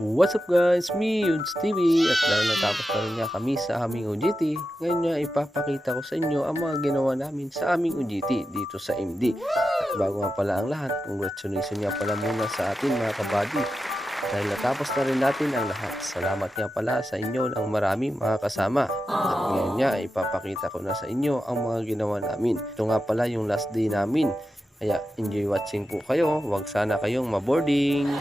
What's up guys, me Yudes TV at dahil natapos na rin nga kami sa aming OJT, ngayon nga ipapakita ko sa inyo ang mga ginawa namin sa aming OJT dito sa MD. At bago nga pala ang lahat, congratulations nga pala muna sa atin mga kabady dahil natapos na rin natin ang lahat. Salamat nga pala sa inyo ng marami mga kasama. At ngayon nga ipapakita ko na sa inyo ang mga ginawa namin. Ito nga pala yung last day namin, kaya enjoy watching po kayo, huwag sana kayong maboarding.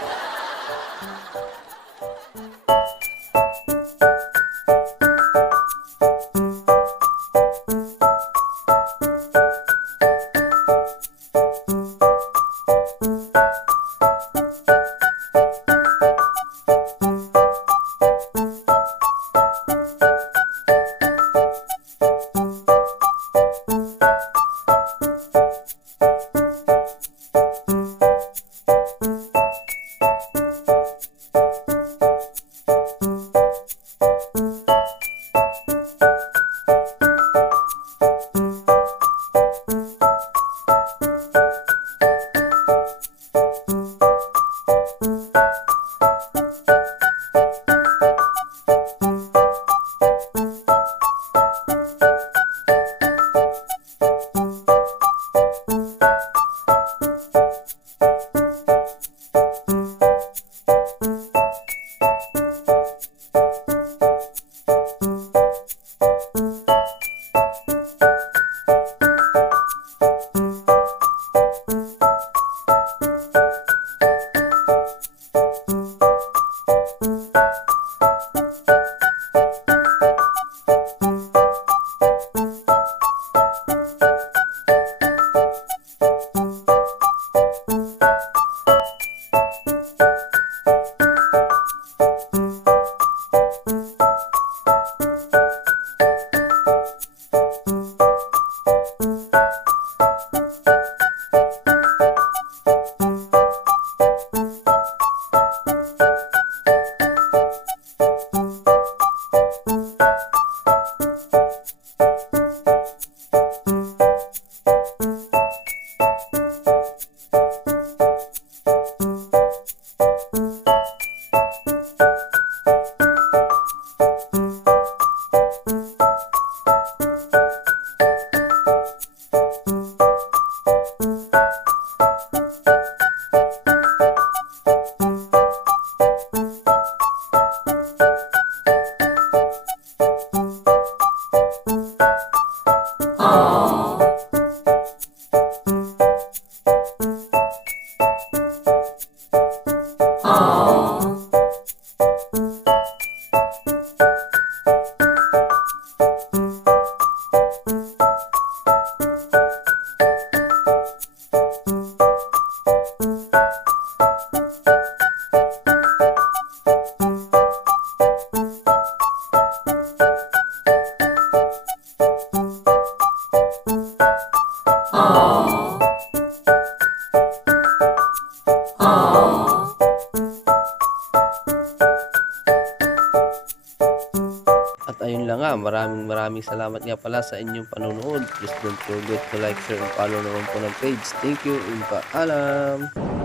At ayun lang nga, maraming salamat nga pala sa inyong panonood. Please don't forget to like, share, and follow naman po ng page. Thank you and paalam!